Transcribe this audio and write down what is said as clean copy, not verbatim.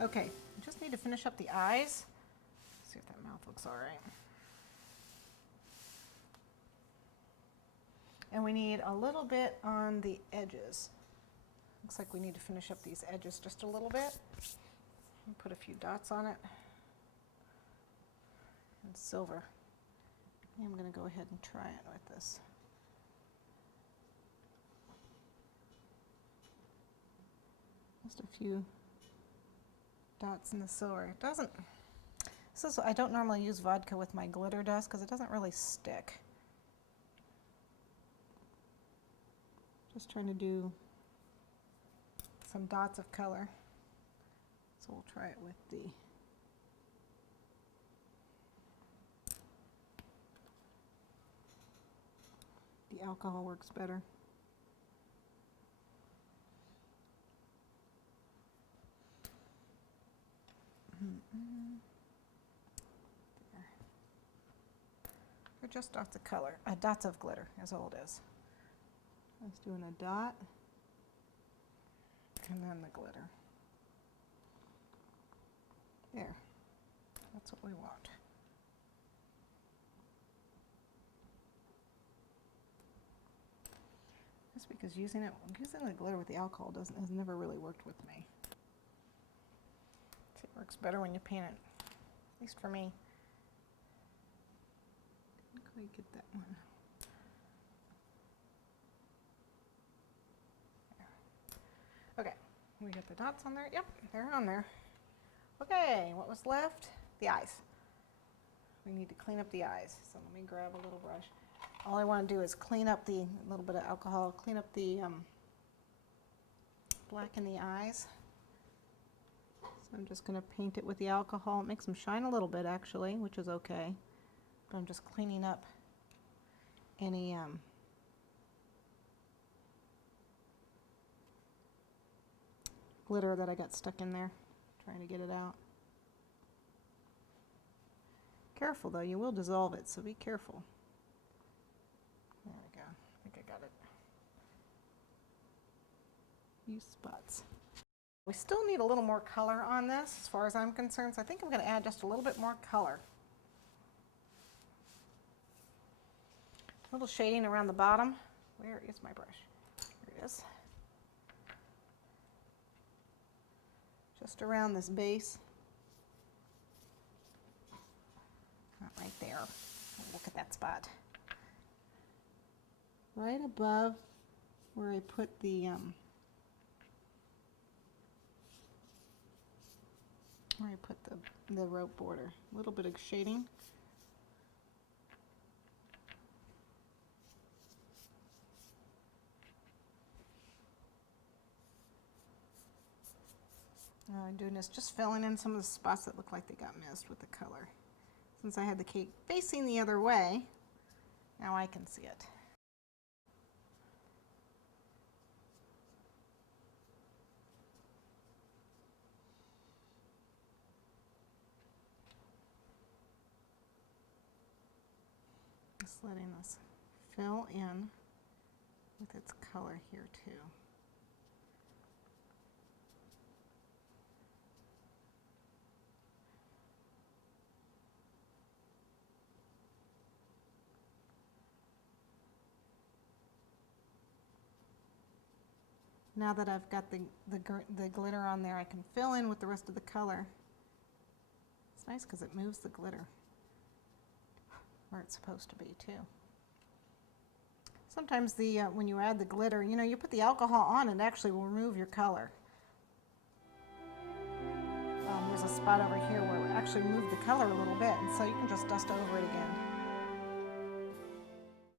Okay, I just need to finish up the eyes. See if that mouth looks all right. And we need a little bit on the edges. Looks like we need to finish up these edges just a little bit. Put a few dots on it. And silver. I'm going to go ahead and try it with this. Just a few dots in the silver. It doesn't, I don't normally use vodka with my glitter dust because it doesn't really stick. Just trying to do some dots of color. So we'll try it with the alcohol works better. There. They're just dots of color, dots of glitter is all it is. Just doing a dot and then the glitter. There, that's what we want. Just because using the glitter with the alcohol has never really worked with me. It works better when you paint it, at least for me. Didn't quite get that one. There. Okay, we got the dots on there. Yep, they're on there. Okay, what was left? The eyes. We need to clean up the eyes. So let me grab a little brush. All I want to do is clean up a little bit of alcohol, clean up the black in the eyes. So I'm just going to paint it with the alcohol. It makes them shine a little bit actually, which is okay. But I'm just cleaning up any glitter that I got stuck in there, trying to get it out. Careful though, you will dissolve it, so be careful. There we go. I think I got it. Few spots. We still need a little more color on this as far as I'm concerned, so I think I'm going to add just a little bit more color. A little shading around the bottom. Where is my brush? Here it is. Just around this base. Not right there. Look at that spot. Right above where I put the rope border. A little bit of shading. I'm doing this, just filling in some of the spots that look like they got missed with the color. Since I had the cake facing the other way, now I can see it. Just letting this fill in with its color here too. Now that I've got the glitter on there, I can fill in with the rest of the color. It's nice because it moves the glitter where it's supposed to be too. Sometimes when you add the glitter, you put the alcohol on, it actually will remove your color. There's a spot over here where it actually moved the color a little bit, and so you can just dust over it again.